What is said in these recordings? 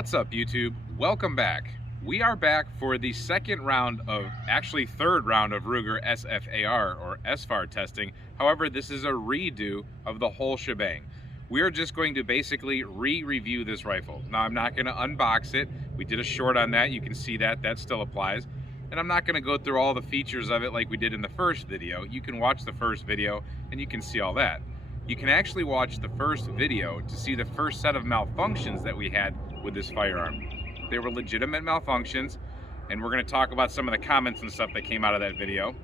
What's up, YouTube? Welcome back. We are back for the second round of, actually third round of Ruger SFAR or SFAR testing. However, this is a redo of the whole shebang. We are just going to basically re-review this rifle. Now, I'm not going to unbox it. We did a short on that. You can see that. That still applies. And I'm not going to go through all the features of it like we did in the first video. You can watch the first video and you can see all that. You can actually watch the first video to see the first set of malfunctions that we had with this firearm. They were legitimate malfunctions, and we're going to talk about some of the comments and stuff that came out of that video.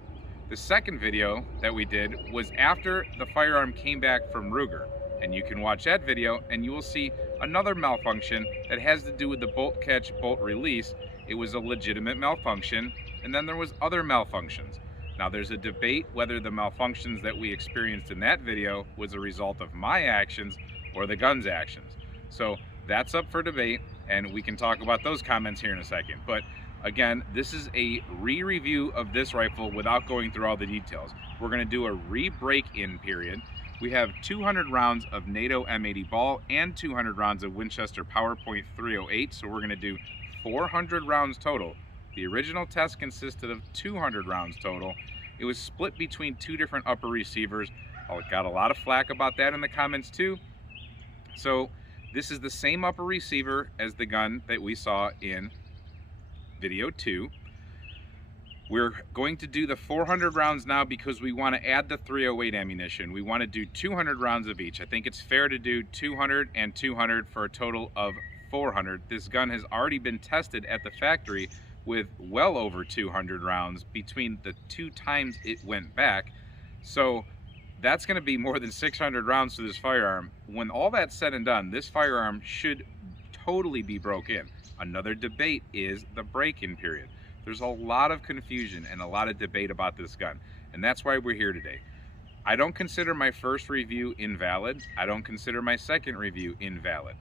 The second video that we did was after the firearm came back from Ruger, and you can watch that video and you will see another malfunction that has to do with the bolt catch, bolt release. It was a legitimate malfunction, and then there was other malfunctions. Now, there's a debate whether the malfunctions that we experienced in that video was a result of my actions or the gun's actions. So that's up for debate, and we can talk about those comments here in a second. But again, this is a re-review of this rifle without going through all the details. We're going to do a re-break-in period. We have 200 rounds of NATO M80 ball and 200 rounds of Winchester PowerPoint 308, so we're going to do 400 rounds total. The original test consisted of 200 rounds total. It was split between two different upper receivers. I got a lot of flack about that in the comments too. So this is the same upper receiver as the gun that we saw in video 2. We're going to do the 400 rounds now because we want to add the 308 ammunition. We want to do 200 rounds of each. I think it's fair to do 200 and 200 for a total of 400. This gun has already been tested at the factory with well over 200 rounds between the two times it went back. So that's going to be more than 600 rounds to this firearm. When all that's said and done, this firearm should totally be broke in. Another debate is the break-in period. There's a lot of confusion and a lot of debate about this gun, and that's why we're here today. I don't consider my first review invalid. I don't consider my second review invalid.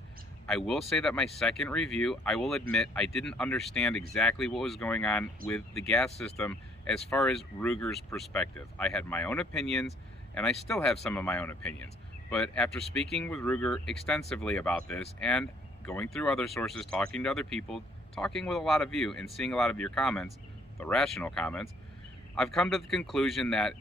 I will say that my second review, I will admit I didn't understand exactly what was going on with the gas system as far as Ruger's perspective. I had my own opinions, and I still have some of my own opinions. But after speaking with Ruger extensively about this and going through other sources, talking to other people, talking with a lot of you and seeing a lot of your comments, the rational comments, I've come to the conclusion that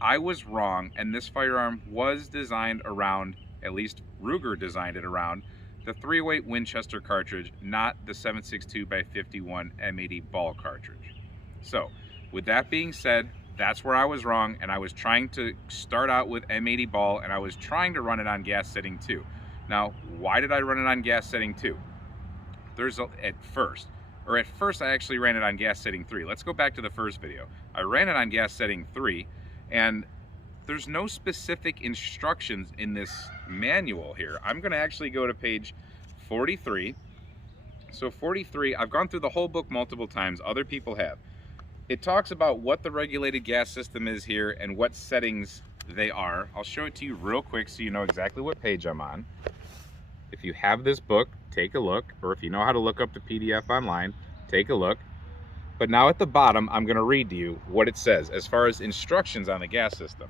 I was wrong, and this firearm was designed around, at least Ruger designed it around, the 308 Winchester cartridge, not the 7.62x51 M80 ball cartridge. So with that being said, that's where I was wrong, and I was trying to start out with M80 ball, and I was trying to run it on gas setting 2. Now, why did I run it on gas setting 2? At first I actually ran it on gas setting 3. Let's go back to the first video. I ran it on gas setting 3, and there's no specific instructions in this manual here. I'm going to actually go to page 43. So 43, I've gone through the whole book multiple times. Other people have. It talks about what the regulated gas system is here and what settings they are. I'll show it to you real quick so you know exactly what page I'm on. If you have this book, take a look, or if you know how to look up the PDF online, take a look. But now at the bottom, I'm going to read to you what it says as far as instructions on the gas system.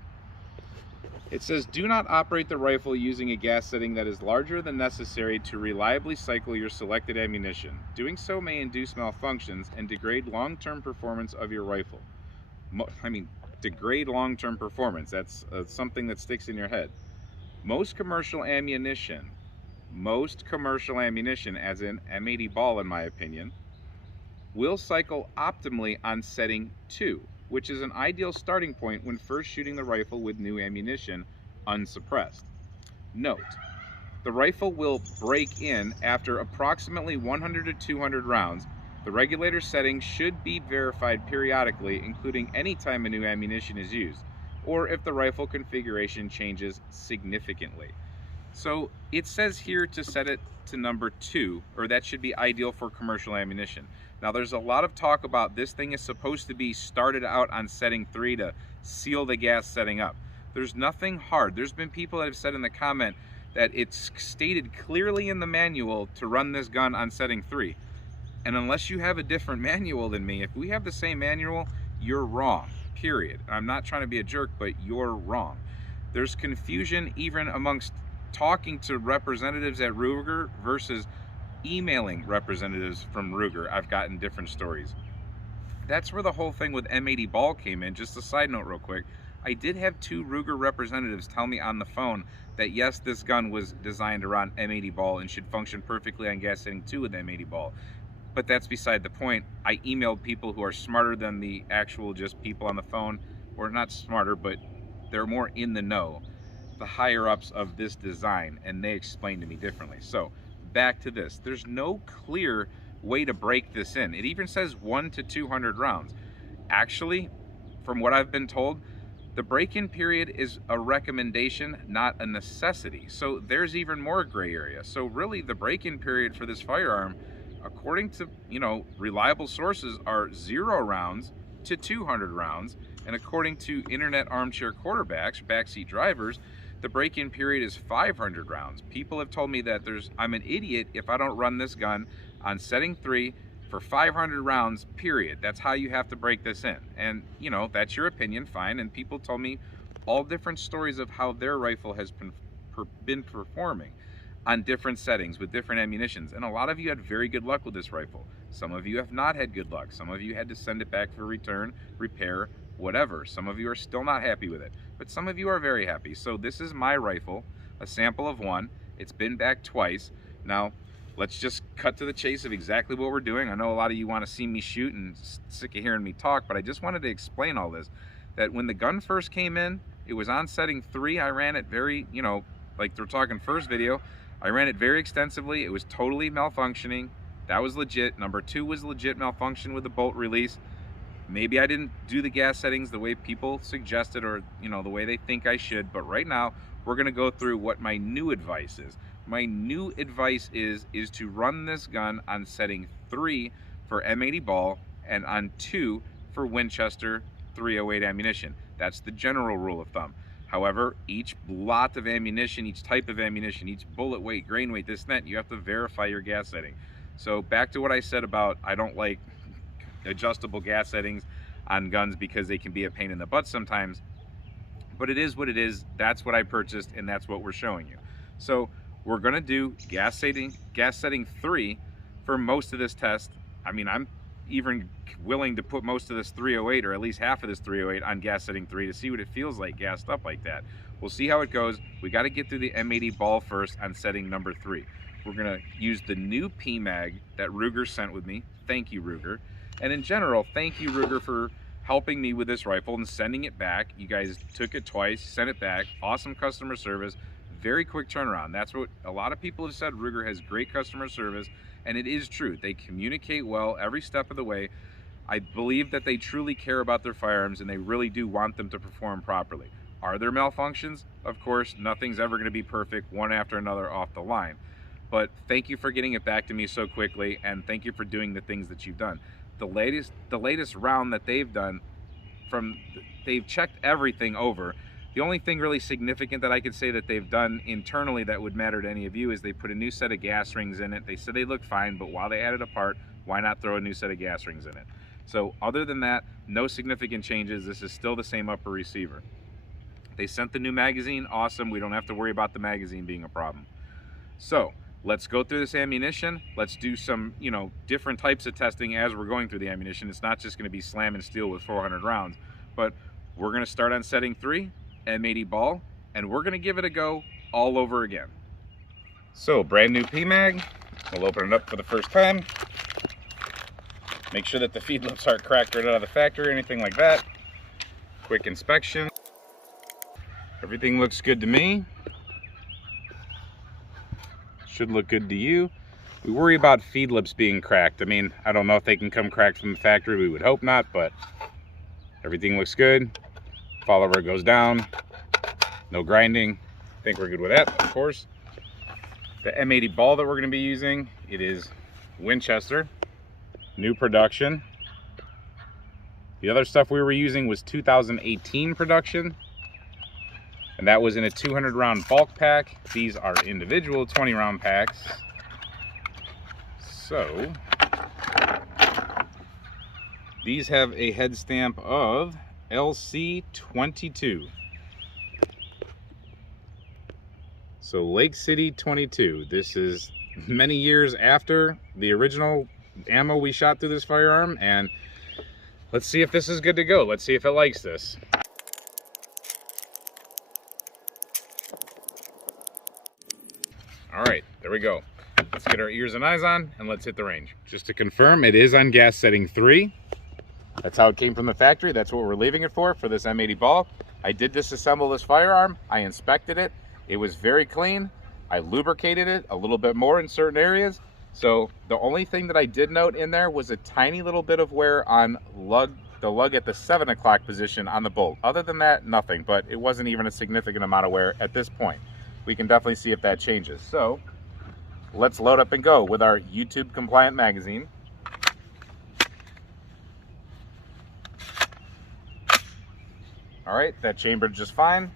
It says, do not operate the rifle using a gas setting that is larger than necessary to reliably cycle your selected ammunition. Doing so may induce malfunctions and degrade long-term performance of your rifle. Degrade long-term performance, that's something that sticks in your head. Most commercial ammunition, as in M80 ball in my opinion, will cycle optimally on setting 2. Which is an ideal starting point when first shooting the rifle with new ammunition unsuppressed. Note, the rifle will break in after approximately 100 to 200 rounds. The regulator setting should be verified periodically, including any time a new ammunition is used, or if the rifle configuration changes significantly. So it says here to set it to number 2, or that should be ideal for commercial ammunition. Now, there's a lot of talk about this thing is supposed to be started out on setting 3 to seal the gas setting up. There's nothing hard. There's been people that have said in the comment that it's stated clearly in the manual to run this gun on setting 3. And unless you have a different manual than me, if we have the same manual, you're wrong, period. I'm not trying to be a jerk, but you're wrong. There's confusion even amongst talking to representatives at Ruger versus emailing representatives from Ruger, I've gotten different stories. That's where the whole thing with M80 ball came in. Just a side note real quick, I did have 2 Ruger representatives tell me on the phone that yes, this gun was designed around M80 ball and should function perfectly on gas setting 2 with M80 ball. But that's beside the point. I emailed people who are smarter than the actual just people on the phone, or not smarter, but they're more in the know, the higher ups of this design, and they explained to me differently. So back to this, there's no clear way to break this in. It even says 1 to 200 rounds. Actually, from what I've been told, the break-in period is a recommendation, not a necessity. So there's even more gray area. So really the break-in period for this firearm, according to, reliable sources, are 0 rounds to 200 rounds. And according to internet armchair quarterbacks, backseat drivers, the break-in period is 500 rounds. People have told me that I'm an idiot if I don't run this gun on setting 3 for 500 rounds, period. That's how you have to break this in. And, that's your opinion, fine. And people told me all different stories of how their rifle has been performing on different settings with different ammunitions. And a lot of you had very good luck with this rifle. Some of you have not had good luck. Some of you had to send it back for return, repair, whatever. Some of you are still not happy with it, but some of you are very happy. So this is my rifle, a sample of one. It's been back twice. Now, let's just cut to the chase of exactly what we're doing. I know a lot of you want to see me shoot and sick of hearing me talk, but I just wanted to explain all this. That when the gun first came in, it was on setting 3. I ran it very, like they're talking first video, I ran it very extensively. It was totally malfunctioning. That was legit. Number 2 was legit malfunction with the bolt release. Maybe I didn't do the gas settings the way people suggested, or the way they think I should, but right now we're going to go through what my new advice is. My new advice is to run this gun on setting 3 for M80 ball and on 2 for Winchester 308 ammunition. That's the general rule of thumb. However, each lot of ammunition, each type of ammunition, each bullet weight, grain weight, this and that, you have to verify your gas setting. So back to what I said about I don't like adjustable gas settings on guns because they can be a pain in the butt sometimes, but it is what it is. That's what I purchased, and that's what we're showing you. So we're gonna do gas setting 3 for most of this test. I mean, I'm even willing to put most of this 308, or at least half of this 308, on gas setting 3 to see what it feels like gassed up like that. We'll see how it goes. We got to get through the M80 ball first on setting number 3. We're gonna use the new PMag that Ruger sent with me. Thank you, Ruger. And in general, thank you, Ruger, for helping me with this rifle and sending it back. You guys took it twice, sent it back. Awesome customer service, very quick turnaround. That's what a lot of people have said. Ruger has great customer service, and it is true. They communicate well every step of the way. I believe that they truly care about their firearms, and they really do want them to perform properly. Are there malfunctions? Of course, nothing's ever gonna be perfect, one after another off the line. But thank you for getting it back to me so quickly, and thank you for doing the things that you've done. The latest round that they've done, they've checked everything over. The only thing really significant that I could say that they've done internally that would matter to any of you is they put a new set of gas rings in it. They said they looked fine, but while they had it apart, why not throw a new set of gas rings in it? So other than that, no significant changes. This is still the same upper receiver. They sent the new magazine, awesome. We don't have to worry about the magazine being a problem. So let's go through this ammunition. Let's do some, different types of testing as we're going through the ammunition. It's not just gonna be slam and steel with 400 rounds, but we're gonna start on setting 3, M80 ball, and we're gonna give it a go all over again. So brand new PMag, we'll open it up for the first time. Make sure that the feed lips aren't cracked right out of the factory or anything like that. Quick inspection. Everything looks good to me. Should look good to you. We worry about feed lips being cracked. I mean, I don't know if they can come cracked from the factory. We would hope not, but everything looks good. Follower goes down. No grinding. I think we're good with that, of course. The M80 ball that we're going to be using, it is Winchester, new production. The other stuff we were using was 2018 production, and that was in a 200 round bulk pack. These are individual 20 round packs. So these have a head stamp of LC22. So Lake City 22. This is many years after the original ammo we shot through this firearm, and let's see if this is good to go. Let's see if it likes this. All right, there we go. Let's get our ears and eyes on and let's hit the range. Just to confirm, it is on gas setting 3. That's how it came from the factory. That's what we're leaving it for this M80 ball. I did disassemble this firearm. I inspected it. It was very clean. I lubricated it a little bit more in certain areas. So the only thing that I did note in there was a tiny little bit of wear on the lug at the 7 o'clock position on the bolt. Other than that, nothing, but it wasn't even a significant amount of wear at this point. We can definitely see if that changes. So let's load up and go with our YouTube compliant magazine. All right, that chambered just fine.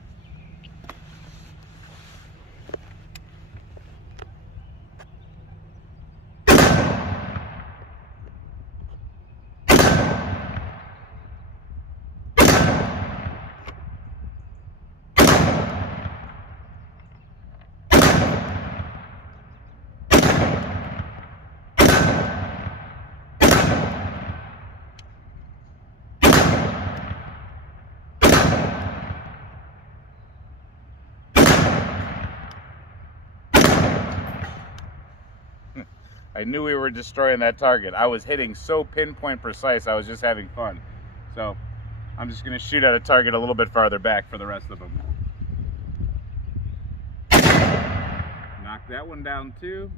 I knew we were destroying that target. I was hitting so pinpoint precise, I was just having fun. So I'm just gonna shoot at a target a little bit farther back for the rest of them. Knock that one down too.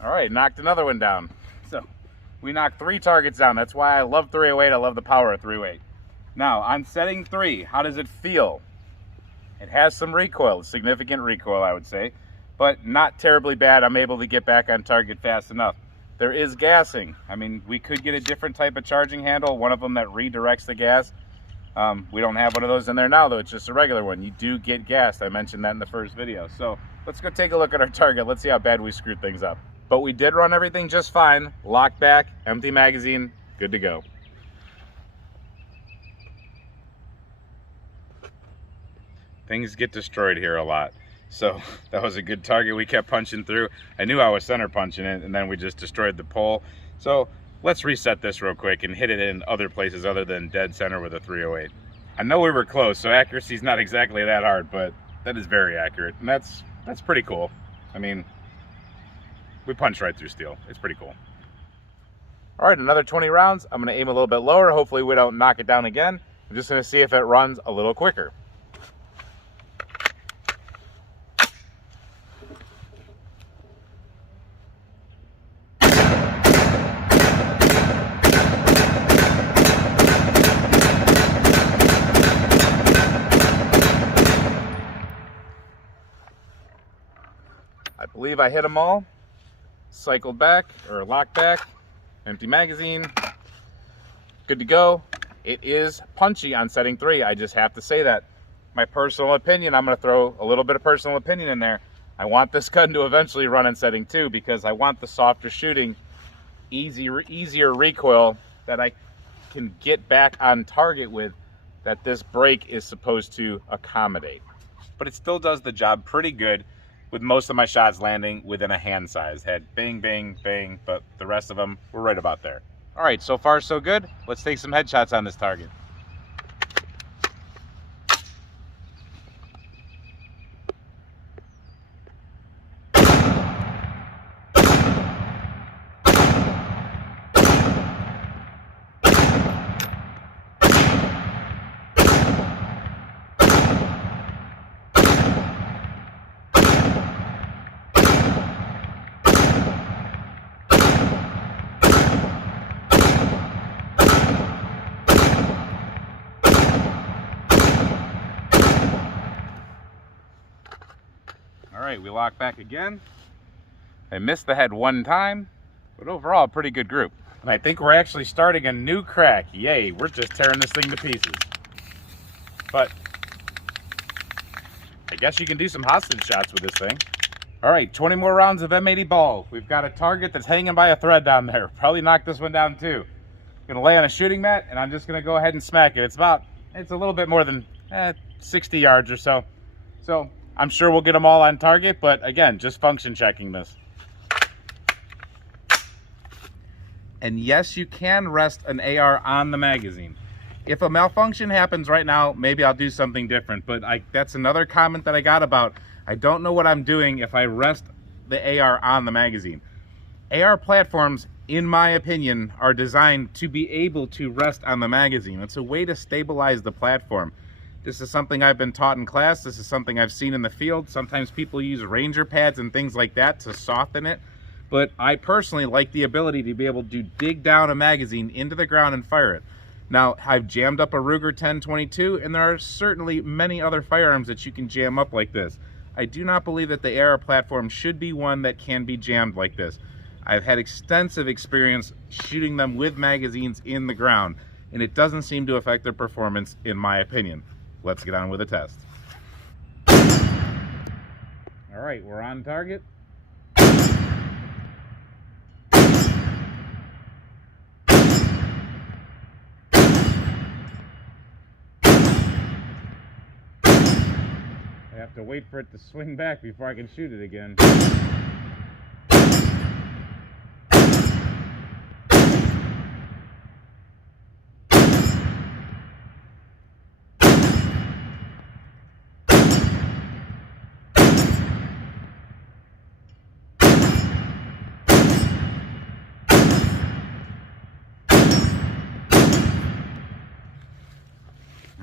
All right, knocked another one down. So we knocked 3 targets down. That's why I love 308. I love the power of 308. Now on setting 3, how does it feel? It has some recoil, significant recoil I would say, but not terribly bad. I'm able to get back on target fast enough. There is gassing. I mean, we could get a different type of charging handle, one of them that redirects the gas. We don't have one of those in there now though, it's just a regular one. You do get gassed, I mentioned that in the first video. So let's go take a look at our target. Let's see how bad we screwed things up. But we did run everything just fine. Lock back, empty magazine, good to go. Things get destroyed here a lot. So that was a good target. We kept punching through. I knew I was center punching it, and then we just destroyed the pole. So let's reset this real quick and hit it in other places other than dead center with a 308. I know we were close, so accuracy's not exactly that hard, but that is very accurate. And that's pretty cool. I mean, we punched right through steel. It's pretty cool. All right, another 20 rounds. I'm gonna aim a little bit lower. Hopefully we don't knock it down again. I'm just gonna see if it runs a little quicker. I believe I hit them all. Cycled back, or locked back, empty magazine, good to go. It is punchy on setting 3, I just have to say that. My personal opinion, I'm gonna throw a little bit of personal opinion in there. I want this gun to eventually run in setting 2 because I want the softer shooting, easier recoil that I can get back on target with, that this brake is supposed to accommodate. But it still does the job pretty good, with most of my shots landing within a hand size. Had bang, bang, bang, but the rest of them were right about there. All right, so far so good. Let's take some headshots on this target. All right, we lock back again. I missed the head one time, but overall, pretty good group. And I think we're actually starting a new crack. Yay, we're just tearing this thing to pieces. But I guess you can do some hostage shots with this thing. All right, 20 more rounds of M80 ball. We've got a target that's hanging by a thread down there. Probably knock this one down too. Gonna lay on a shooting mat, and I'm just gonna go ahead and smack it. It's a little bit more than 60 yards or so. So I'm sure we'll get them all on target, but again, just function checking this. And yes, you can rest an AR on the magazine. If a malfunction happens right now, maybe I'll do something different, but that's another comment that I got about, I don't know what I'm doing if I rest the AR on the magazine. AR platforms, in my opinion, are designed to be able to rest on the magazine. It's a way to stabilize the platform. This is something I've been taught in class. This is something I've seen in the field. Sometimes people use Ranger pads and things like that to soften it. But I personally like the ability to be able to dig down a magazine into the ground and fire it. Now, I've jammed up a Ruger 10/22, and there are certainly many other firearms that you can jam up like this. I do not believe that the AR platform should be one that can be jammed like this. I've had extensive experience shooting them with magazines in the ground, and it doesn't seem to affect their performance, in my opinion. Let's get on with the test. All right, we're on target. I have to wait for it to swing back before I can shoot it again.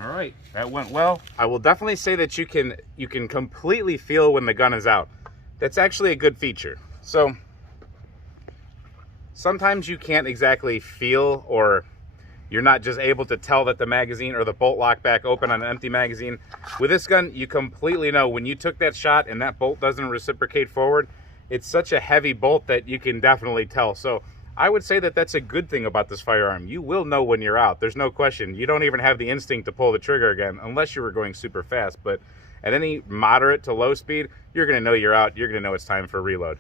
All right, that went well. I will definitely say that you can completely feel when the gun is out. That's actually a good feature. So sometimes you can't exactly feel, or you're not just able to tell that the magazine or the bolt lock back open on an empty magazine. With this gun, you completely know when you took that shot and that bolt doesn't reciprocate forward. It's such a heavy bolt that you can definitely tell. So I would say that that's a good thing about this firearm. You will know when you're out. There's no question. You don't even have the instinct to pull the trigger again unless you were going super fast. But at any moderate to low speed, you're going to know you're out. You're going to know it's time for a reload.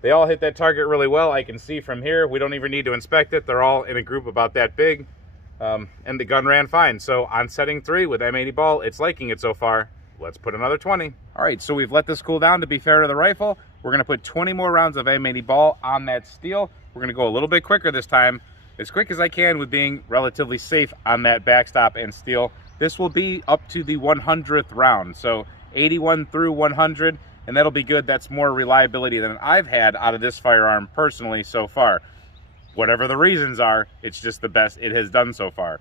They all hit that target really well. I can see from here. We don't even need to inspect it. They're all in a group about that big. And the gun ran fine. So on setting 3 with M80 ball, it's liking it so far. Let's put another 20. All right, so we've let this cool down to be fair to the rifle. We're going to put 20 more rounds of M80 ball on that steel. We're going to go a little bit quicker this time, as quick as I can with being relatively safe on that backstop and steel. This will be up to the 100th round, so 81 through 100, and that'll be good. That's more reliability than I've had out of this firearm personally so far. Whatever the reasons are, it's just the best it has done so far.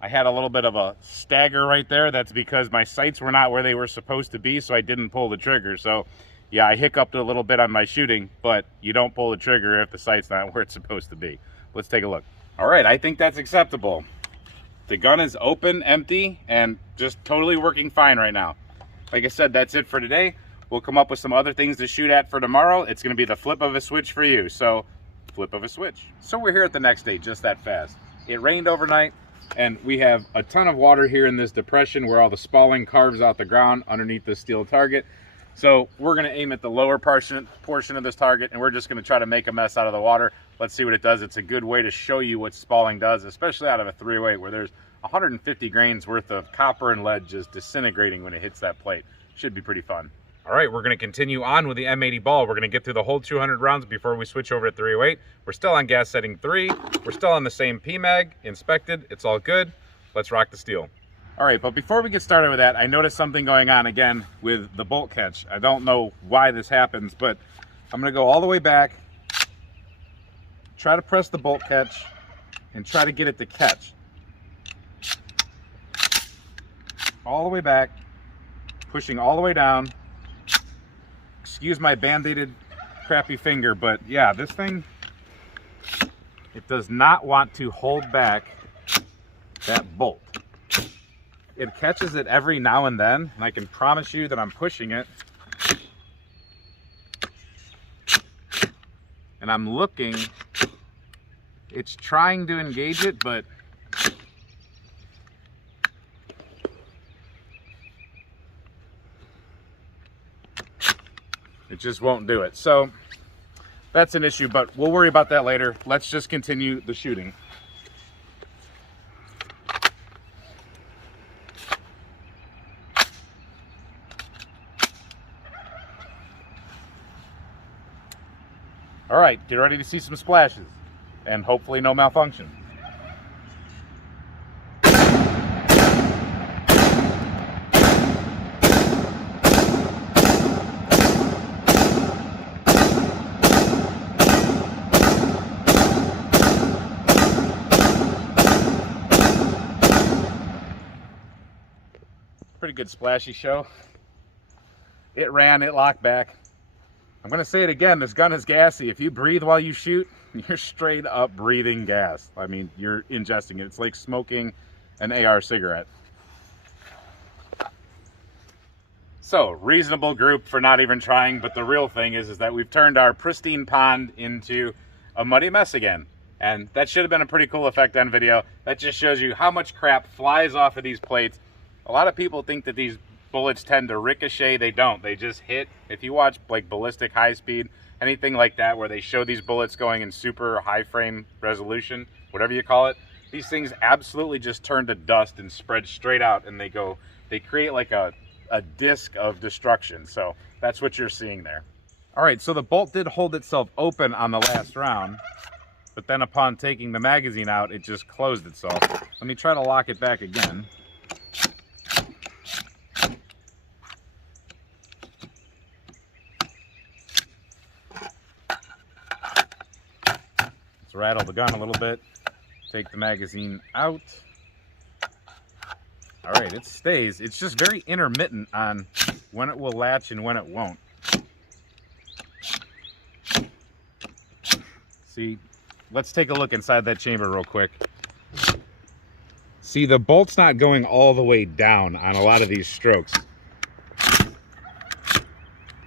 I had a little bit of a stagger right there. That's because my sights were not where they were supposed to be, so I didn't pull the trigger. So yeah, I hiccuped a little bit on my shooting, but you don't pull the trigger if the sight's not where it's supposed to be. Let's take a look. All right, I think that's acceptable. The gun is open, empty, and just totally working fine right now. Like I said, that's it for today. We'll come up with some other things to shoot at for tomorrow. It's gonna be the flip of a switch for you, so flip of a switch. So we're here at the next day just that fast. It rained overnight, and we have a ton of water here in this depression where all the spalling carves out the ground underneath the steel target. So we're going to aim at the lower portion of this target, and we're just going to try to make a mess out of the water. Let's see what it does. It's a good way to show you what spalling does, especially out of a 308 where there's 150 grains worth of copper and lead just disintegrating when it hits that plate. Should be pretty fun. All right, we're going to continue on with the M80 ball. We're going to get through the whole 200 rounds before we switch over to 308. We're still on gas setting 3. We're still on the same PMAG, inspected. It's all good. Let's rock the steel. All right, but before we get started with that, I noticed something going on again with the bolt catch. I don't know why this happens, but I'm going to go all the way back, try to press the bolt catch, and try to get it to catch. All the way back, pushing all the way down. Excuse my band-aided crappy finger, but yeah, this thing, it does not want to hold back that bolt. it catches it every now and then, and I can promise you that I'm pushing it. And I'm looking, it's trying to engage it, but it just won't do it. So that's an issue, but we'll worry about that later. Let's just continue the shooting. All right, get ready to see some splashes and hopefully no malfunction. Pretty good splashy show. It ran, it locked back. I'm gonna say it again, this gun is gassy. If you breathe while you shoot, you're straight up breathing gas. I mean, you're ingesting it. It's like smoking an AR cigarette. So, reasonable group for not even trying, but the real thing is that we've turned our pristine pond into a muddy mess again. And that should have been a pretty cool effect on video. That just shows you how much crap flies off of these plates. A lot of people think that these bullets tend to ricochet. They don't. They just hit. If you watch like ballistic high speed, anything like that where they show these bullets going in super high frame resolution, whatever you call it, these things absolutely just turn to dust and spread straight out, and they create like a disc of destruction. So that's what you're seeing there. All right, so the bolt did hold itself open on the last round, but then upon taking the magazine out, it just closed itself. Let me try to lock it back again. Rattle the gun a little bit, take the magazine out. All right, it stays. It's just very intermittent on when it will latch and when it won't. See, let's take a look inside that chamber real quick. See, the bolt's not going all the way down on a lot of these strokes.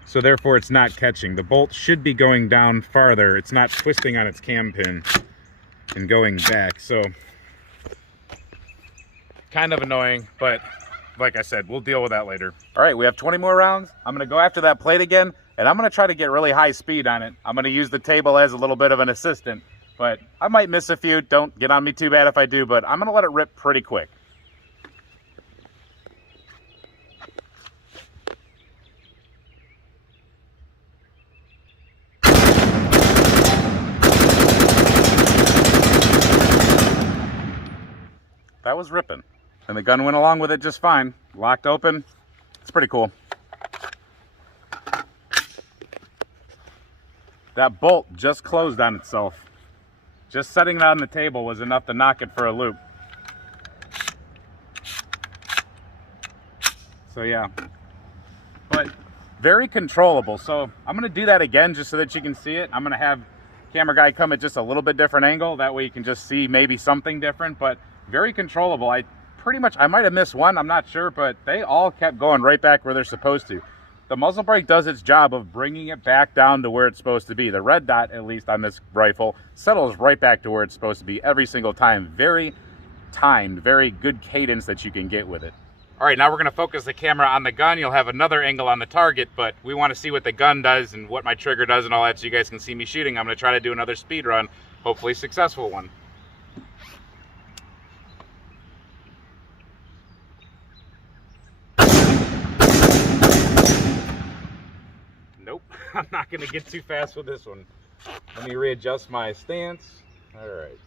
So therefore it's not catching. The bolt should be going down farther. It's not twisting on its cam pin and going back. So kind of annoying, but like I said, we'll deal with that later. All right, we have 20 more rounds. I'm gonna go after that plate again, and I'm gonna try to get really high speed on it. I'm gonna use the table as a little bit of an assistant, but I might miss a few. Don't get on me too bad if I do, but I'm gonna let it rip pretty quick. That was ripping, and the gun went along with it just fine. Locked open. It's pretty cool. That bolt just closed on itself. Just setting it on the table was enough to knock it for a loop. So yeah, but very controllable. So I'm gonna do that again just so that you can see it. I'm gonna have camera guy come at just a little bit different angle. That way you can just see maybe something different, but very controllable. I might have missed one, I'm not sure, but they all kept going right back where they're supposed to. The muzzle brake does its job of bringing it back down to where it's supposed to be. The red dot, at least on this rifle, settles right back to where it's supposed to be every single time. Very timed, very good cadence that you can get with it. All right, now we're gonna focus the camera on the gun. You'll have another angle on the target, but we wanna see what the gun does and what my trigger does and all that so you guys can see me shooting. I'm gonna try to do another speed run, hopefully successful one. Nope, I'm not gonna get too fast with this one. Let me readjust my stance. All right.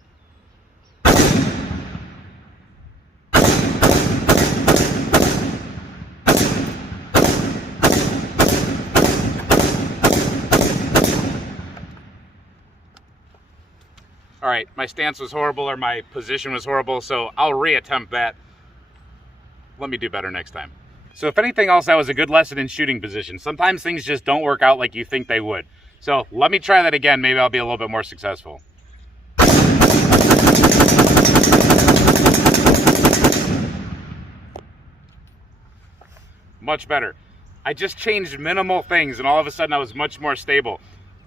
All right, my stance was horrible, or my position was horrible, so I'll reattempt that. Let me do better next time. So if anything else, that was a good lesson in shooting position. Sometimes things just don't work out like you think they would. So let me try that again. Maybe I'll be a little bit more successful. much better. I just changed minimal things and all of a sudden I was much more stable.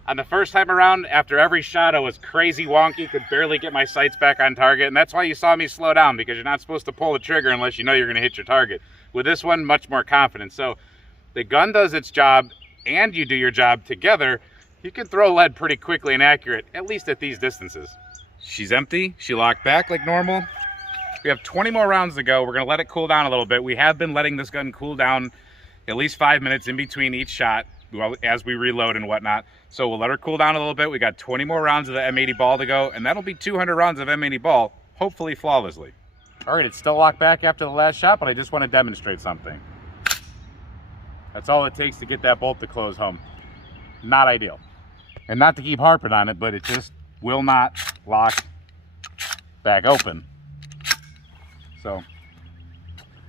On the first time around, after every shot, I was crazy wonky, could barely get my sights back on target, and that's why you saw me slow down, because you're not supposed to pull the trigger unless you know you're gonna hit your target. With this one, much more confident. So the gun does its job and you do your job together, you can throw lead pretty quickly and accurate, at least at these distances. She's empty, she locked back like normal. We have 20 more rounds to go. We're gonna let it cool down a little bit. We have been letting this gun cool down at least 5 minutes in between each shot as we reload and whatnot. So we'll let her cool down a little bit. We got 20 more rounds of the M80 ball to go, and that'll be 200 rounds of M80 ball, hopefully flawlessly. All right, it's still locked back after the last shot, but I just want to demonstrate something. That's all it takes to get that bolt to close home. Not ideal. And not to keep harping on it, but it just will not lock back open. So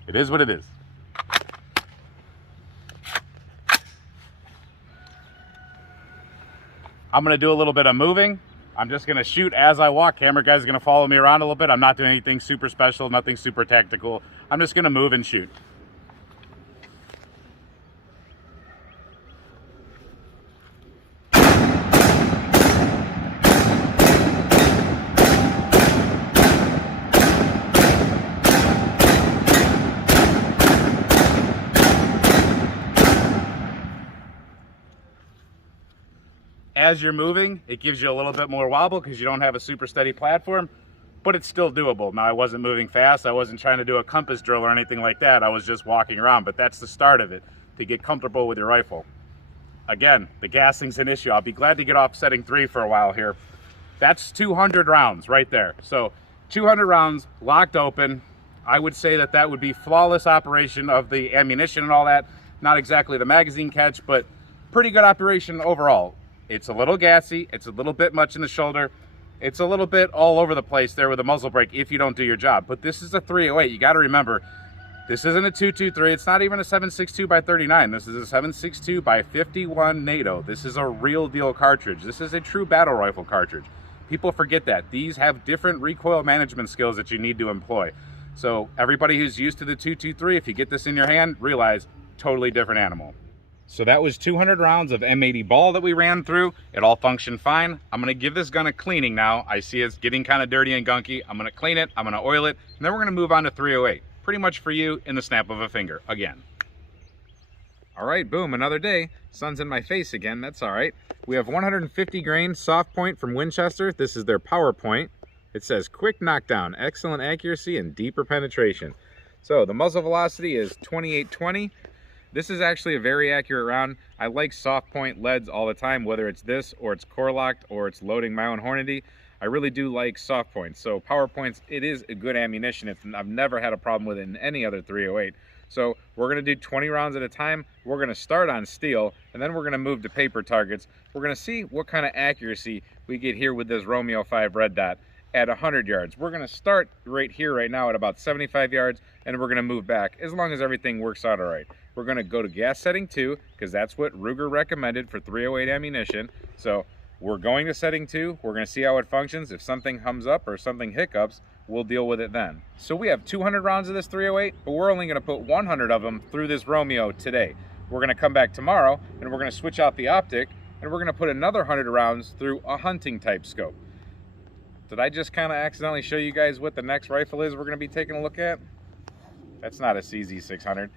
it is what it is. I'm gonna do a little bit of moving. I'm just gonna shoot as I walk. Camera guy's gonna follow me around a little bit. I'm not doing anything super special, nothing super tactical. I'm just gonna move and shoot. As you're moving, it gives you a little bit more wobble because you don't have a super steady platform, but it's still doable. Now, I wasn't moving fast. I wasn't trying to do a compass drill or anything like that. I was just walking around, but that's the start of it, to get comfortable with your rifle. Again, the gassing's an issue. I'll be glad to get off setting 3 for a while here. That's 200 rounds right there. So 200 rounds locked open. I would say that that would be flawless operation of the ammunition and all that. Not exactly the magazine catch, but pretty good operation overall. It's a little gassy, it's a little bit much in the shoulder, it's a little bit all over the place there with a muzzle brake if you don't do your job. But this is a 308. You got to remember, this isn't a 223. It's not even a 7.62x39. This is a 7.62x51 NATO. This is a real deal cartridge. This is a true battle rifle cartridge. People forget that. These have different recoil management skills that you need to employ. So everybody who's used to the 223, if you get this in your hand, realize totally different animal. So that was 200 rounds of M80 ball that we ran through. It all functioned fine. I'm gonna give this gun a cleaning now. I see it's getting kind of dirty and gunky. I'm gonna clean it, I'm gonna oil it, and then we're gonna move on to 308. Pretty much for you in the snap of a finger, again. All right, boom, another day. Sun's in my face again, that's all right. We have 150 grain soft point from Winchester. This is their power point. It says quick knockdown, excellent accuracy, and deeper penetration. So the muzzle velocity is 2820. This is actually a very accurate round. I like soft point leads all the time, whether it's this or it's core locked or it's loading my own Hornady. I really do like soft points. So power points, it is a good ammunition. I've never had a problem with it in any other 308. So we're gonna do 20 rounds at a time. We're gonna start on steel and then we're gonna move to paper targets. We're gonna see what kind of accuracy we get here with this Romeo 5 red dot at 100 yards. We're gonna start right here right now at about 75 yards and we're gonna move back as long as everything works out all right. We're gonna go to gas setting 2 because that's what Ruger recommended for 308 ammunition. So we're going to setting 2. We're gonna see how it functions. If something hums up or something hiccups, we'll deal with it then. So we have 200 rounds of this 308, but we're only gonna put 100 of them through this Romeo today. We're gonna come back tomorrow and we're gonna switch out the optic and we're gonna put another 100 rounds through a hunting type scope. Did I just kind of accidentally show you guys what the next rifle is we're gonna be taking a look at? That's not a CZ600.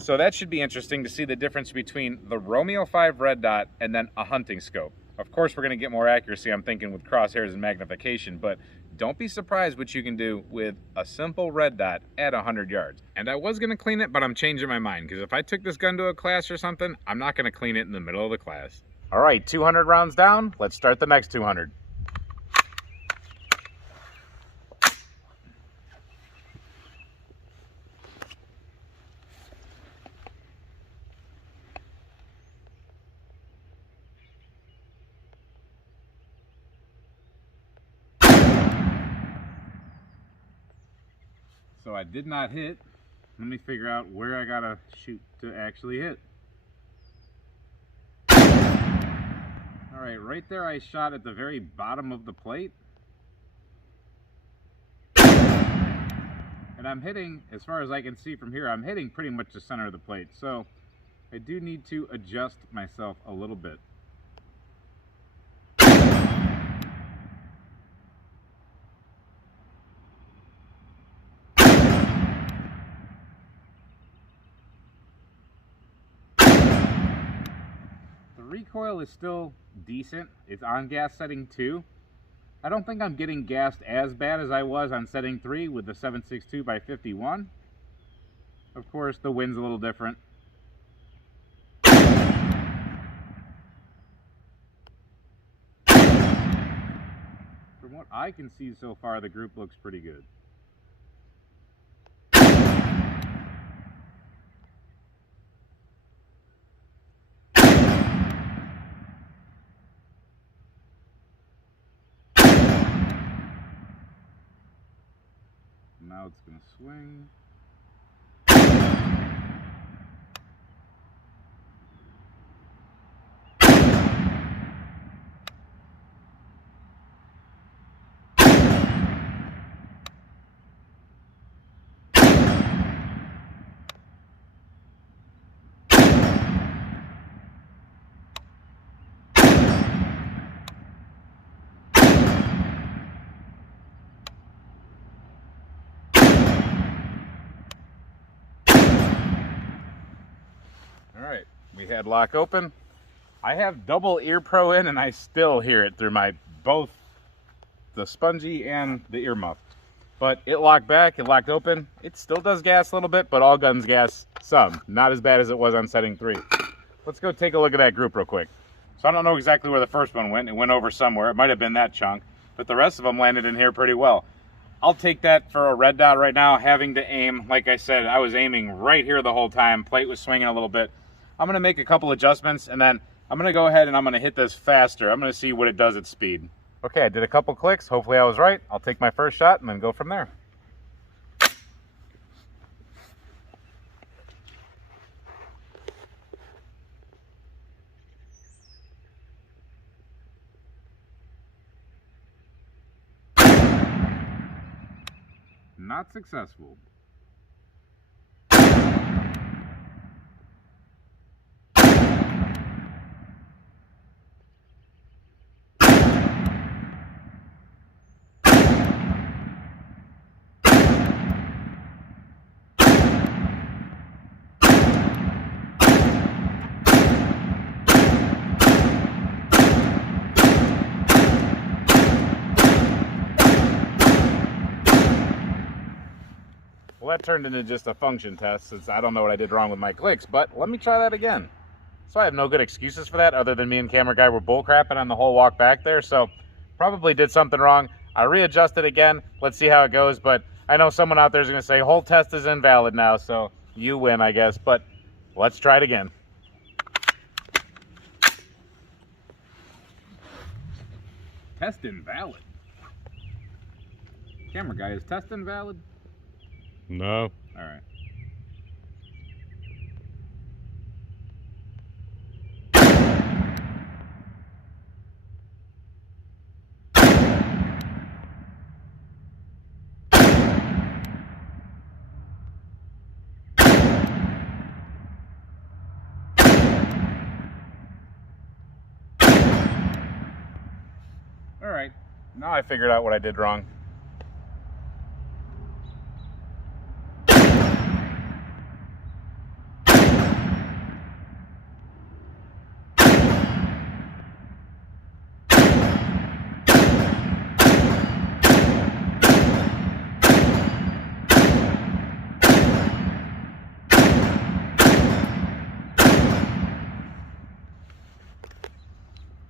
So that should be interesting to see the difference between the Romeo 5 red dot and then a hunting scope. Of course, we're gonna get more accuracy, I'm thinking, with crosshairs and magnification, but don't be surprised what you can do with a simple red dot at 100 yards. And I was gonna clean it, but I'm changing my mind, because if I took this gun to a class or something, I'm not gonna clean it in the middle of the class. All right, 200 rounds down, let's start the next 200. So I did not hit. Let me figure out where I gotta shoot to actually hit. All right, right there I shot at the very bottom of the plate. And I'm hitting, as far as I can see from here, I'm hitting pretty much the center of the plate. So I do need to adjust myself a little bit. The recoil is still decent. It's on gas setting 2. I don't think I'm getting gassed as bad as I was on setting 3 with the 7.62x51. Of course, the wind's a little different. From what I can see so far, the group looks pretty good. Now it's going to swing. Alright, we had lock open. I have double ear pro in and I still hear it through my both the spongy and the ear muff. But it locked back, it locked open. It still does gas a little bit, but all guns gas some. Not as bad as it was on setting 3. Let's go take a look at that group real quick. So I don't know exactly where the first one went. It went over somewhere. It might have been that chunk, but the rest of them landed in here pretty well. I'll take that for a red dot right now, having to aim. Like I said, I was aiming right here the whole time. Plate was swinging a little bit. I'm going to make a couple adjustments, and then I'm going to go ahead and I'm going to hit this faster. I'm going to see what it does at speed. Okay, I did a couple clicks. Hopefully I was right. I'll take my first shot and then go from there. Not successful. Well, that turned into just a function test since I don't know what I did wrong with my clicks, but let me try that again. So I have no good excuses for that other than me and camera guy were bullcrapping on the whole walk back there, so probably did something wrong. I readjusted again. Let's see how it goes, but I know someone out there is going to say whole test is invalid now, so you win, I guess, but let's try it again. Test invalid. Camera guy, is test invalid? No. All right. All right. Now I figured out what I did wrong.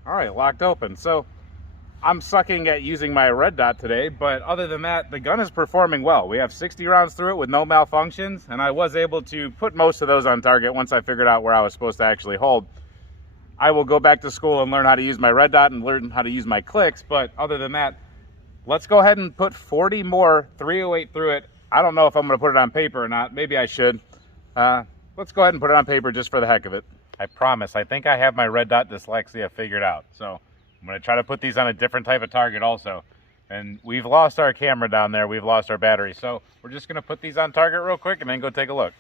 All right, locked open. So I'm sucking at using my red dot today, but other than that, the gun is performing well. We have 60 rounds through it with no malfunctions, and I was able to put most of those on target once I figured out where I was supposed to actually hold. I will go back to school and learn how to use my red dot and learn how to use my clicks, but other than that, let's go ahead and put 40 more 308 through it. I don't know if I'm going to put it on paper or not. Maybe I should. Let's go ahead and put it on paper just for the heck of it. I promise, I think I have my red dot dyslexia figured out. So I'm going to try to put these on a different type of target also. And we've lost our camera down there. We've lost our battery. So we're just going to put these on target real quick and then go take a look.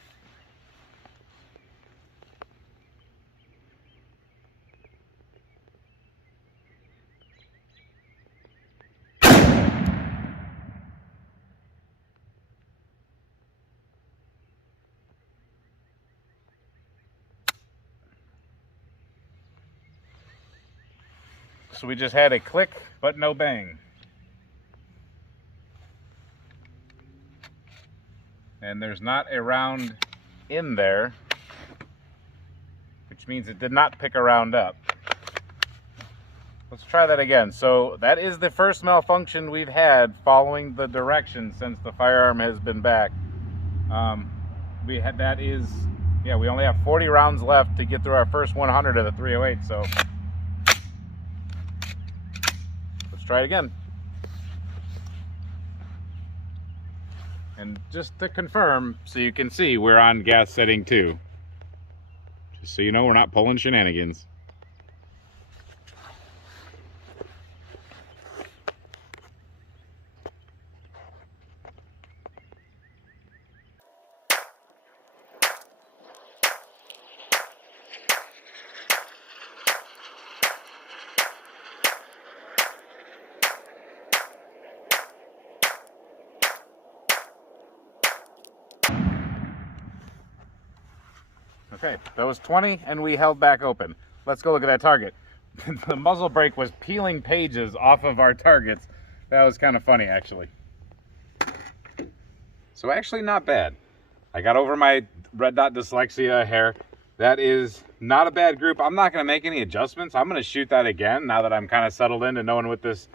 So we just had a click, but no bang. And there's not a round in there, which means it did not pick a round up. Let's try that again. So that is the first malfunction we've had following the directions since the firearm has been back. We only have 40 rounds left to get through our first 100 of the 308, so let's try it again. And just to confirm, so you can see, we're on gas setting 2. Just so you know, we're not pulling shenanigans. Okay, that was 20 and we held back open. Let's go look at that target. The muzzle brake was peeling pages off of our targets. That was kind of funny, actually. So actually not bad. I got over my red dot dyslexia hair. That is not a bad group. I'm not going to make any adjustments. I'm going to shoot that again now that I'm kind of settled into knowing what this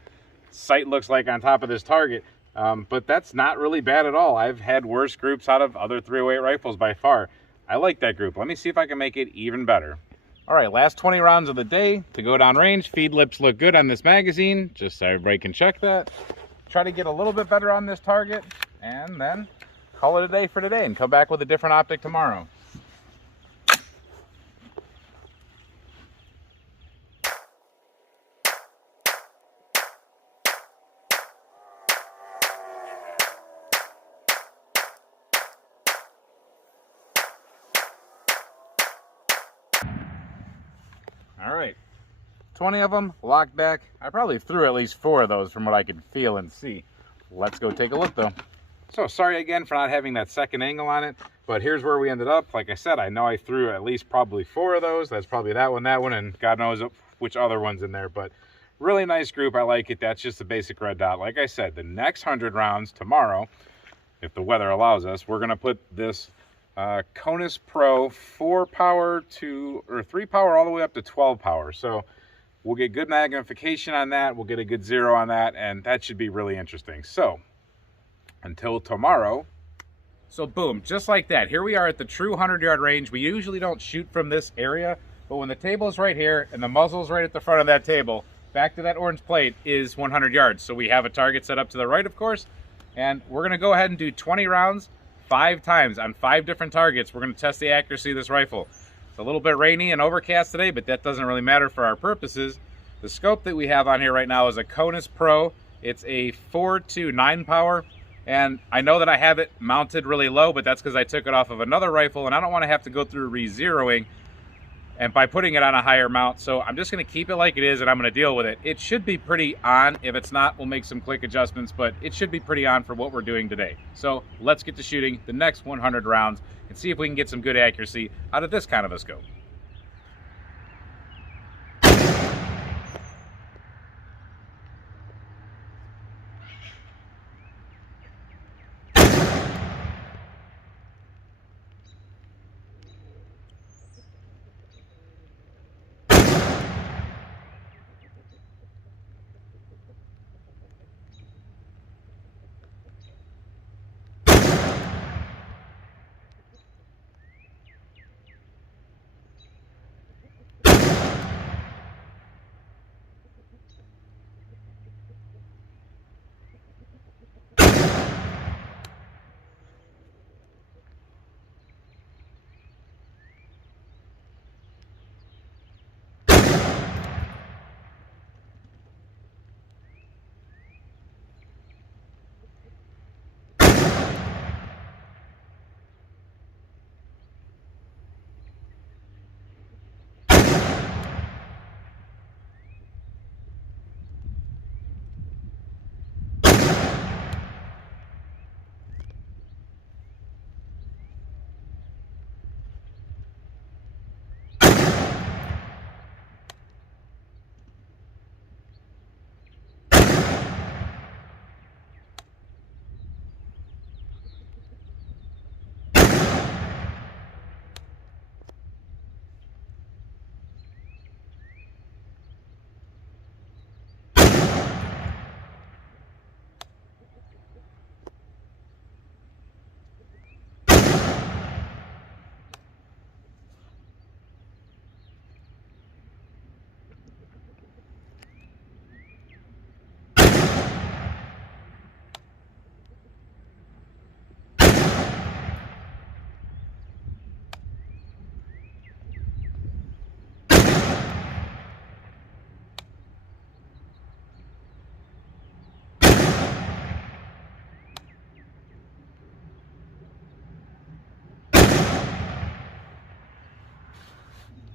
sight looks like on top of this target. But that's not really bad at all. I've had worse groups out of other 308 rifles by far. I like that group. Let me see if I can make it even better. All right, last 20 rounds of the day to go down range. Feed lips look good on this magazine, just so everybody can check that. Try to get a little bit better on this target, and then call it a day for today and come back with a different optic tomorrow. All right, 20 of them locked back. I probably threw at least 4 of those from what I could feel and see. Let's go take a look though. So sorry again for not having that second angle on it, but here's where we ended up. Like I said, I know I threw at least probably 4 of those. That's probably that one, and God knows which other one's in there, but really nice group. I like it. That's just a basic red dot. Like I said, the next 100 rounds tomorrow, if the weather allows us, we're gonna put this Conus Pro 4 power or 3 power all the way up to 12 power. So we'll get good magnification on that. We'll get a good zero on that, and that should be really interesting. So until tomorrow. So boom, just like that. Here we are at the true 100-yard range. We usually don't shoot from this area, but when the table's right here and the muzzle's right at the front of that table, back to that orange plate is 100 yards. So we have a target set up to the right, of course, and we're gonna go ahead and do 20 rounds 5 times on 5 different targets. We're going to test the accuracy of this rifle. It's a little bit rainy and overcast today, but that doesn't really matter for our purposes. The scope that we have on here right now is a Conus Pro. It's a 4-9 power, and I know that I have it mounted really low, but that's because I took it off of another rifle, and I don't want to have to go through re-zeroing and by putting it on a higher mount. So I'm just going to keep it like it is, and I'm going to deal with it. It should be pretty on. If it's not, we'll make some quick adjustments, but it should be pretty on for what we're doing today. So let's get to shooting the next 100 rounds and see if we can get some good accuracy out of this kind of a scope.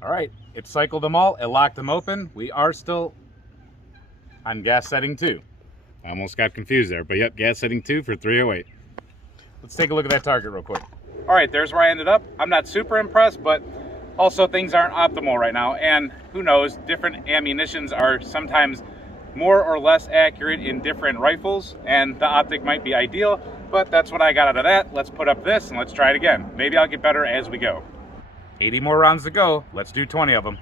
All right, it cycled them all, it locked them open. We are still on gas setting 2. I almost got confused there, but yep, gas setting 2 for 308. Let's take a look at that target real quick. All right, there's where I ended up. I'm not super impressed, but also things aren't optimal right now, and who knows, different ammunitions are sometimes more or less accurate in different rifles, and the optic might be ideal, but that's what I got out of that. Let's put up this and let's try it again. Maybe I'll get better as we go. 80 more rounds to go. Let's do 20 of them.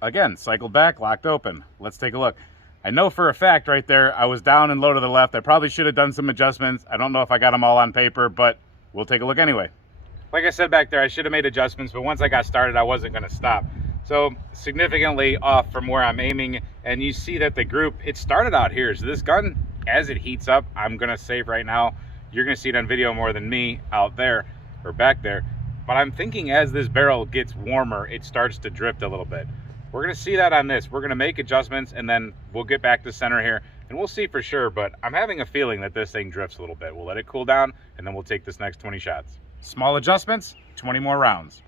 Again, cycled back, locked open. Let's take a look. I know for a fact right there, I was down and low to the left. I probably should have done some adjustments. I don't know if I got them all on paper, but we'll take a look anyway. Like I said back there, I should have made adjustments, but once I got started, I wasn't going to stop. So significantly off from where I'm aiming, and you see that the group, it started out here. So this gun, as it heats up, I'm going to save right now, you're going to see it on video more than me out there or back there. But I'm thinking as this barrel gets warmer, it starts to drift a little bit. We're going to see that on this. We're going to make adjustments, and then we'll get back to center here, and we'll see for sure, but I'm having a feeling that this thing drifts a little bit. We'll let it cool down, and then we'll take this next 20 shots. Small adjustments, 20 more rounds.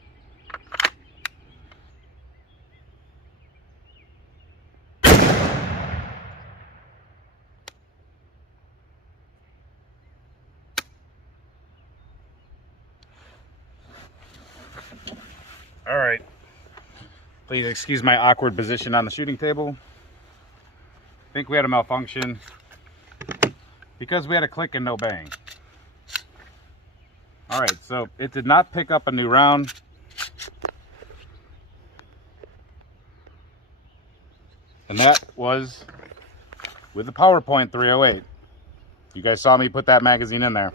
All right. Please excuse my awkward position on the shooting table. I think we had a malfunction because we had a click and no bang. All right, so it did not pick up a new round. And that was with the PowerPoint 308. You guys saw me put that magazine in there.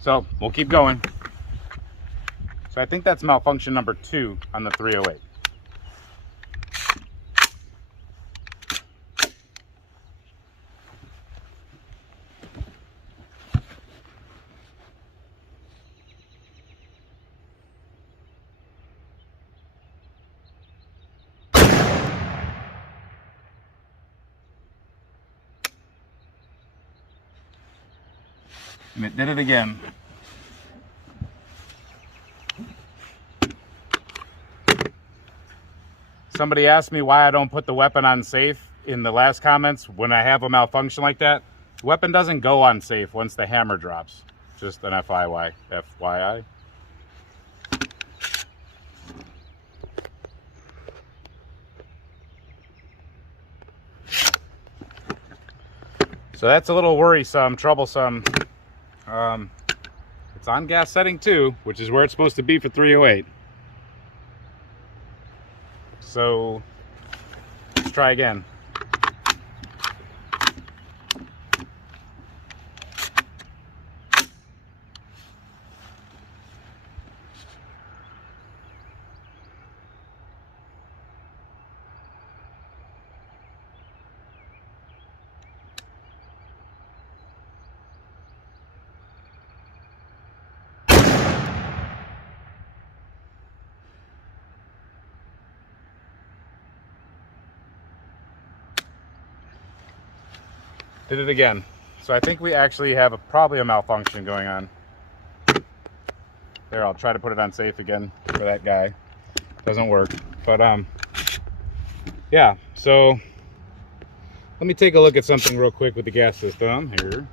So we'll keep going. So I think that's malfunction number 2 on the 308. And it did it again. Somebody asked me why I don't put the weapon on safe in the last comments when I have a malfunction like that. The weapon doesn't go on safe once the hammer drops. Just an FYI. FYI. So that's a little worrisome, troublesome. It's on gas setting 2, which is where it's supposed to be for 308. So let's try again. Did it again. So I think we actually have probably a malfunction going on. There, I'll try to put it on safe again for that guy. Doesn't work. But yeah, so let me take a look at something real quick with the gas system here.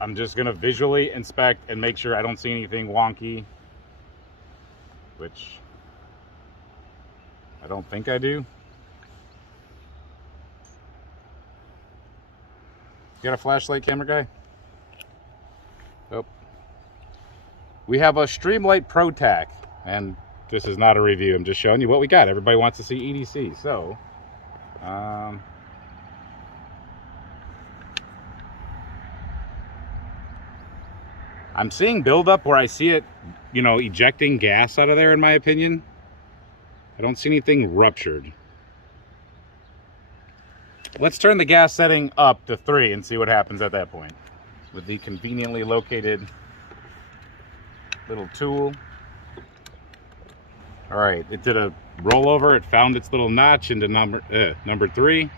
I'm just gonna visually inspect and make sure I don't see anything wonky, which I don't think I do. You got a flashlight, camera guy? Nope. We have a Streamlight Pro Tac, and this is not a review. I'm just showing you what we got. Everybody wants to see EDC, so I'm seeing buildup where I see it, you know, ejecting gas out of there. In my opinion, I don't see anything ruptured. Let's turn the gas setting up to 3 and see what happens at that point with the conveniently located little tool. All right, it did a rollover. It found its little notch into number 3.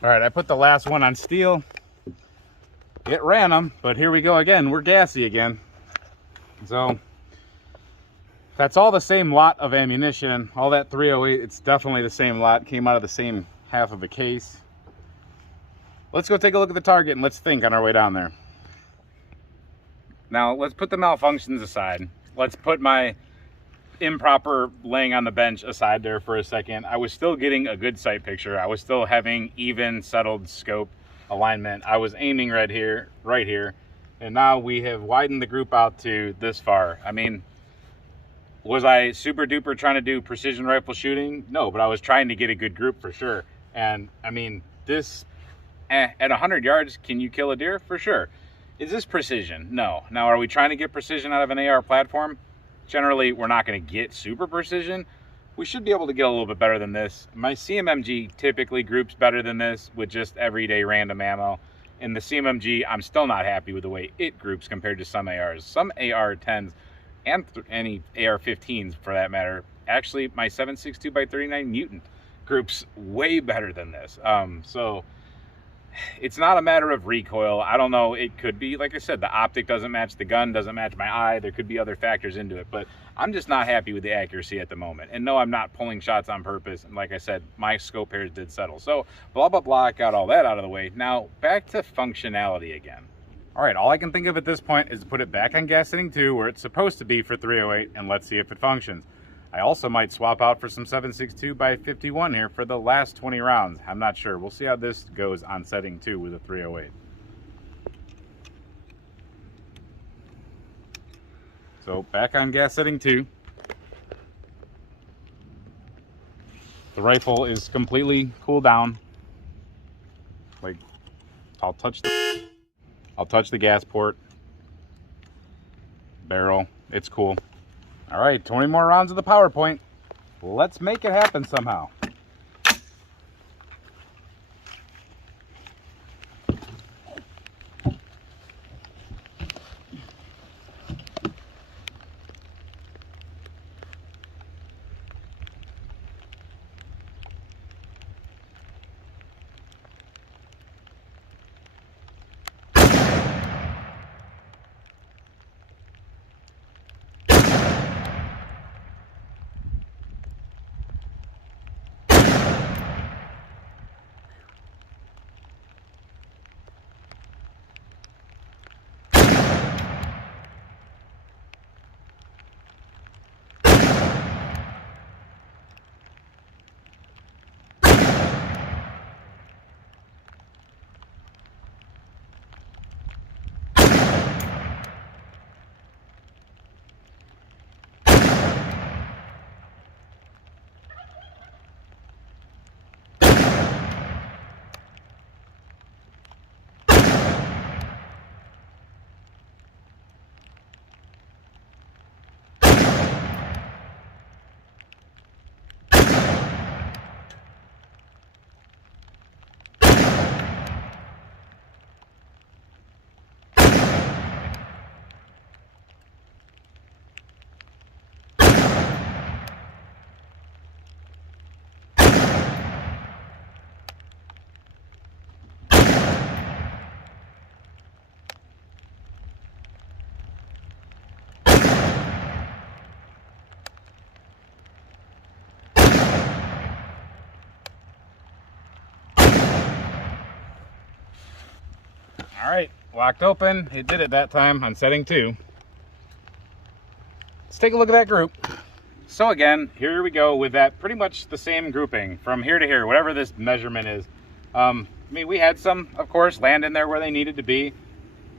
All right, I put the last one on steel. It ran them, but here we go again. We're gassy again. So that's all the same lot of ammunition. All that 308, it's definitely the same lot. Came out of the same half of a case. Let's go take a look at the target and let's think on our way down there. Now let's put the malfunctions aside. Let's put my improper laying on the bench aside there for a second. I was still getting a good sight picture. I was still having even settled scope alignment. I was aiming right here, and now we have widened the group out to this far. I mean, was I super duper trying to do precision rifle shooting? No, but I was trying to get a good group for sure. And I mean, this at 100 yards, can you kill a deer? For sure. Is this precision? No. Now, are we trying to get precision out of an AR platform? Generally, we're not going to get super precision. We should be able to get a little bit better than this. My CMMG typically groups better than this with just everyday random ammo. In the CMMG, I'm still not happy with the way it groups compared to some ARs. Some AR-10s and any AR-15s for that matter. Actually, my 7.62x39 Mutant groups way better than this. So it's not a matter of recoil. I don't know. It could be, like I said, the optic doesn't match the gun, doesn't match my eye. There could be other factors into it, but I'm just not happy with the accuracy at the moment. And no, I'm not pulling shots on purpose. And like I said, my scope hairs did settle. So blah, blah, blah, got all that out of the way. Now back to functionality again. All right, all I can think of at this point is to put it back on gas setting 2 where it's supposed to be for 308, and let's see if it functions. I also might swap out for some 7.62x51 here for the last 20 rounds. I'm not sure. We'll see how this goes on setting 2 with a 308. So back on gas setting 2. The rifle is completely cooled down. Like, I'll touch the gas port, barrel. It's cool. All right, 20 more rounds of the PowerPoint. Let's make it happen somehow. All right, locked open. It did it that time on setting 2. Let's take a look at that group. So again, here we go with that pretty much the same grouping from here to here, whatever this measurement is. I mean, we had some, of course, land in there where they needed to be.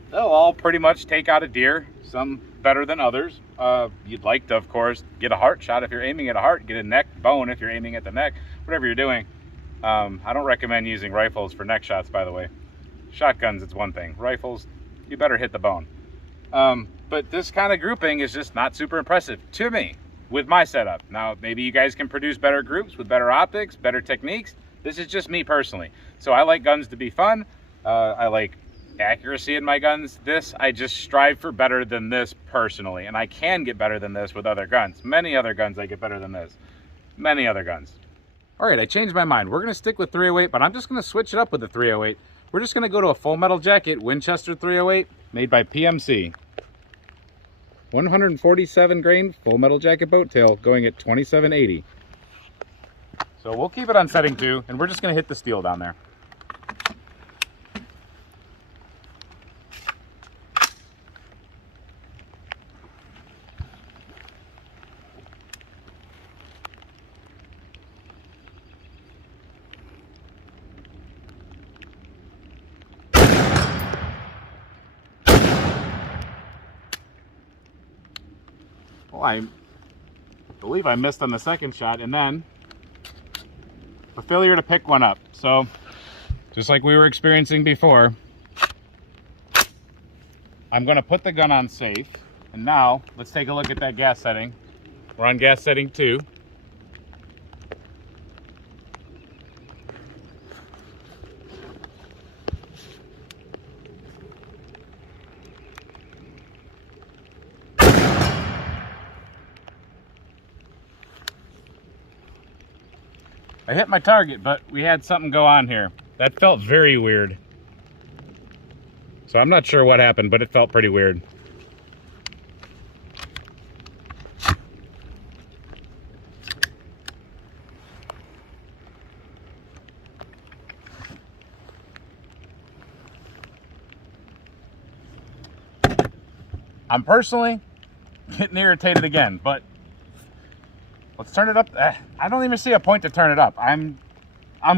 They'll all pretty much take out a deer, some better than others. You'd like to, of course, get a heart shot if you're aiming at a heart, get a neck bone if you're aiming at the neck, whatever you're doing. I don't recommend using rifles for neck shots, by the way. Shotguns, it's one thing. Rifles, you better hit the bone. But this kind of grouping is just not super impressive to me with my setup. Now, maybe you guys can produce better groups with better optics, better techniques. This is just me personally. So I like guns to be fun. I like accuracy in my guns. I just strive for better than this personally. And I can get better than this with other guns. Many other guns I get better than this. Many other guns. All right, I changed my mind. We're gonna stick with 308, but I'm just gonna switch it up with the 308. We're just gonna go to a full metal jacket Winchester 308 made by PMC. 147 grain full metal jacket boat tail going at 2780. So we'll keep it on setting 2 and we're just gonna hit the steel down there. Well, I believe I missed on the second shot, and then a failure to pick one up. So, just like we were experiencing before, I'm going to put the gun on safe. And now, let's take a look at that gas setting. We're on gas setting 2. I hit my target, but we had something go on here. That felt very weird. So I'm not sure what happened, but it felt pretty weird. I'm personally getting irritated again, but let's turn it up. I don't even see a point to turn it up. I'm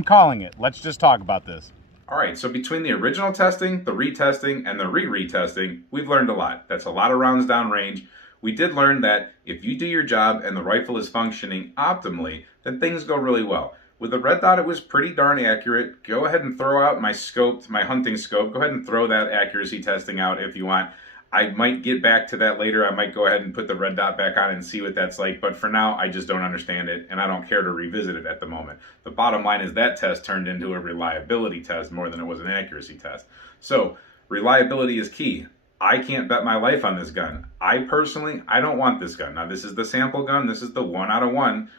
calling it. Let's just talk about this. All right, so between the original testing, the retesting, and the re-retesting, we've learned a lot. That's a lot of rounds downrange. We did learn that if you do your job and the rifle is functioning optimally, then things go really well. With the red dot, it was pretty darn accurate. Go ahead and throw out my scope, my hunting scope. Go ahead and throw that accuracy testing out if you want. I might get back to that later. I might go ahead and put the red dot back on and see what that's like. But for now, I just don't understand it, and I don't care to revisit it at the moment. The bottom line is that test turned into a reliability test more than it was an accuracy test. So reliability is key. I can't bet my life on this gun. I personally don't want this gun. Now, this is the sample gun. This is the 1 out of 1.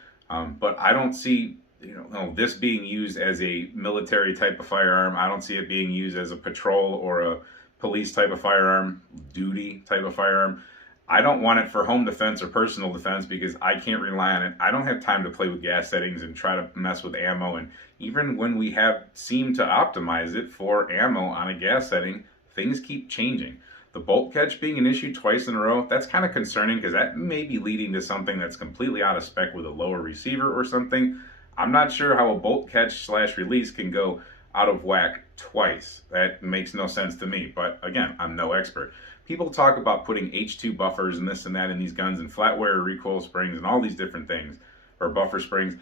But I don't see this being used as a military type of firearm. I don't see it being used as a patrol or a police type of firearm, duty type of firearm. I don't want it for home defense or personal defense because I can't rely on it. I don't have time to play with gas settings and try to mess with ammo. And even when we have seemed to optimize it for ammo on a gas setting, things keep changing. The bolt catch being an issue twice in a row, that's kind of concerning because that may be leading to something that's completely out of spec with a lower receiver or something. I'm not sure how a bolt catch / release can go out of whack twice. That makes no sense to me, but again, I'm no expert. People talk about putting H2 buffers and this and that in these guns and flat wear recoil springs and all these different things, or buffer springs.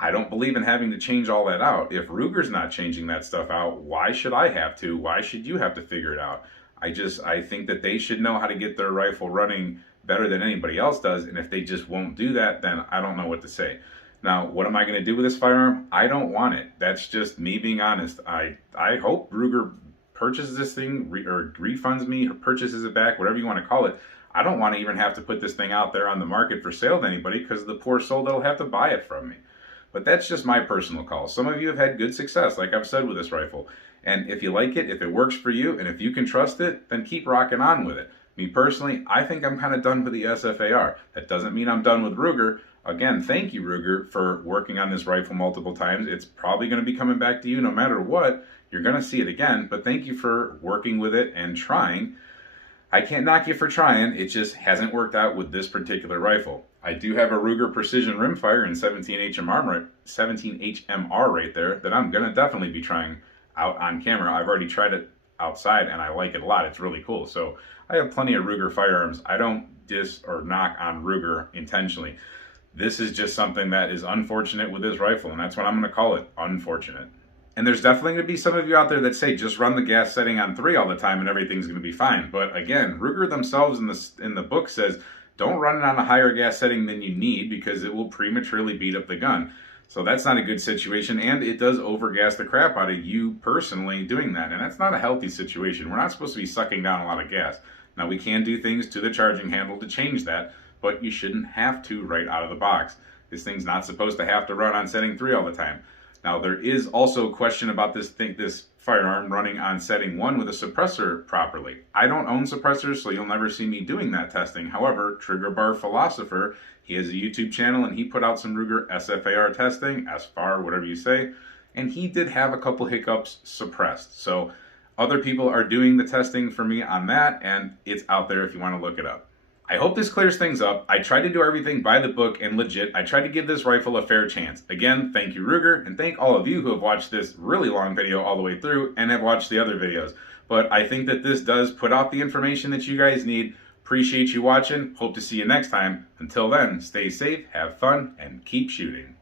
I don't believe in having to change all that out. If Ruger's not changing that stuff out, why should I have to? Why should you have to figure it out? I think that they should know how to get their rifle running better than anybody else does, and if they just won't do that, then I don't know what to say. Now, what am I going to do with this firearm? I don't want it. That's just me being honest. I hope Ruger purchases this thing or refunds me or purchases it back, whatever you want to call it. I don't want to even have to put this thing out there on the market for sale to anybody because of the poor soul that'll have to buy it from me. But that's just my personal call. Some of you have had good success, like I've said, with this rifle. And if you like it, if it works for you, and if you can trust it, then keep rocking on with it. Me personally, I think I'm kind of done with the SFAR. That doesn't mean I'm done with Ruger. Again, thank you, Ruger, for working on this rifle multiple times. It's probably going to be coming back to you no matter what. You're going to see it again, but thank you for working with it and trying. I can't knock you for trying. It just hasn't worked out with this particular rifle. I do have a Ruger Precision Rimfire in 17 HMR right there that I'm going to definitely be trying out on camera. I've already tried it outside and I like it a lot. It's really cool. So I have plenty of Ruger firearms. I don't diss or knock on Ruger intentionally. This is just something that is unfortunate with this rifle, and that's what I'm going to call it, unfortunate. And there's definitely going to be some of you out there that say just run the gas setting on 3 all the time and everything's going to be fine. But again, Ruger themselves in the book says don't run it on a higher gas setting than you need because it will prematurely beat up the gun. So that's not a good situation, and it does overgas the crap out of you personally doing that, and that's not a healthy situation. We're not supposed to be sucking down a lot of gas. Now, we can do things to the charging handle to change that, but you shouldn't have to right out of the box. This thing's not supposed to have to run on setting 3 all the time. Now, there is also a question about this firearm running on setting 1 with a suppressor properly. I don't own suppressors, so you'll never see me doing that testing. However, Trigger Bar Philosopher, he has a YouTube channel, and he put out some Ruger SFAR testing, SFAR, whatever you say, and he did have a couple hiccups suppressed. So other people are doing the testing for me on that, and it's out there if you want to look it up. I hope this clears things up. I tried to do everything by the book and legit. I tried to give this rifle a fair chance. Again, thank you, Ruger, and thank all of you who have watched this really long video all the way through and have watched the other videos. But I think that this does put out the information that you guys need. Appreciate you watching. Hope to see you next time. Until then, stay safe, have fun, and keep shooting.